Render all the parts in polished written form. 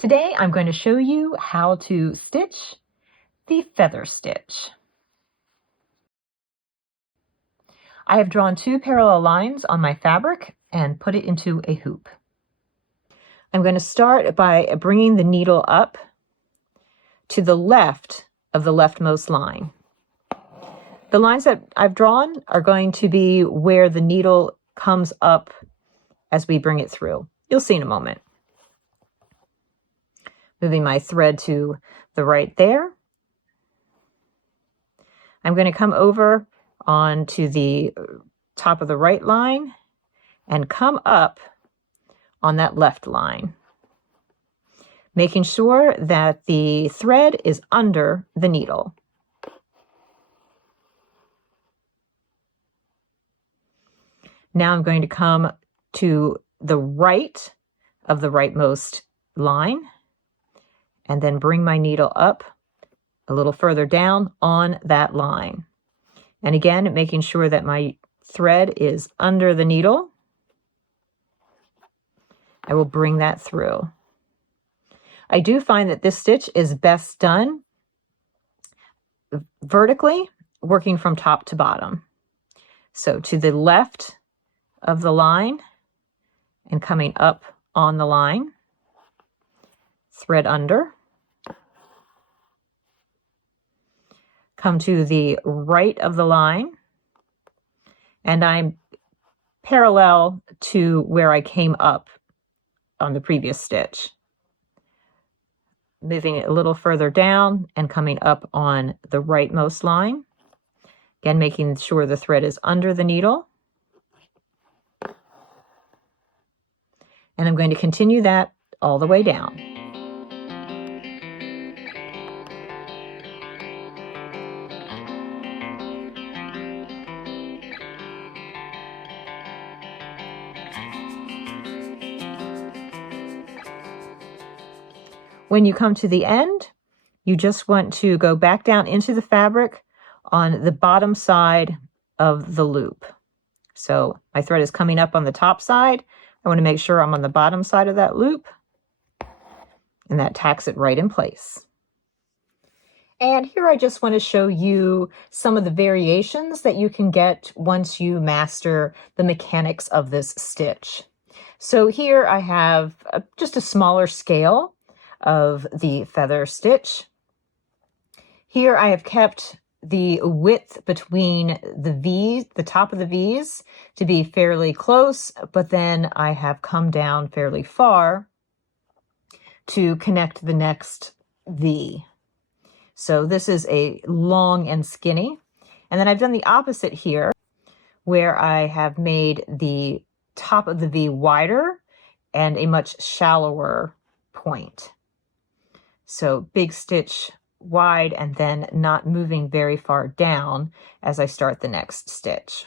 Today I'm going to show you how to stitch the feather stitch. I have drawn 2 parallel lines on my fabric and put it into a hoop. I'm going to start by bringing the needle up to the left of the leftmost line. The lines that I've drawn are going to be where the needle comes up as we bring it through. You'll see in a moment. Moving my thread to the right there. I'm going to come over onto the top of the right line and come up on that left line, making sure that the thread is under the needle. Now I'm going to come to the right of the rightmost line and then bring my needle up a little further down on that line. And again, making sure that my thread is under the needle. I will bring that through. I do find that this stitch is best done vertically, working from top to bottom. So to the left of the line and coming up on the line, thread under. Come to the right of the line, and I'm parallel to where I came up on the previous stitch. Moving it a little further down and coming up on the rightmost line. Again, making sure the thread is under the needle. And I'm going to continue that all the way down. When you come to the end, you just want to go back down into the fabric on the bottom side of the loop. So my thread is coming up on the top side. I want to make sure I'm on the bottom side of that loop, and that tacks it right in place. And here I just want to show you some of the variations that you can get once you master the mechanics of this stitch. So here I have just a smaller scale of the feather stitch. Here I have kept the width between the V's, the top of the V's, to be fairly close, but then I have come down fairly far to connect the next V. So this is a long and skinny. And then I've done the opposite here, where I have made the top of the V wider and a much shallower point. So big stitch wide and then not moving very far down as I start the next stitch.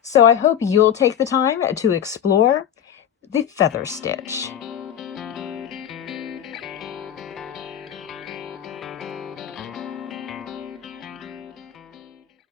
So I hope you'll take the time to explore the feather stitch.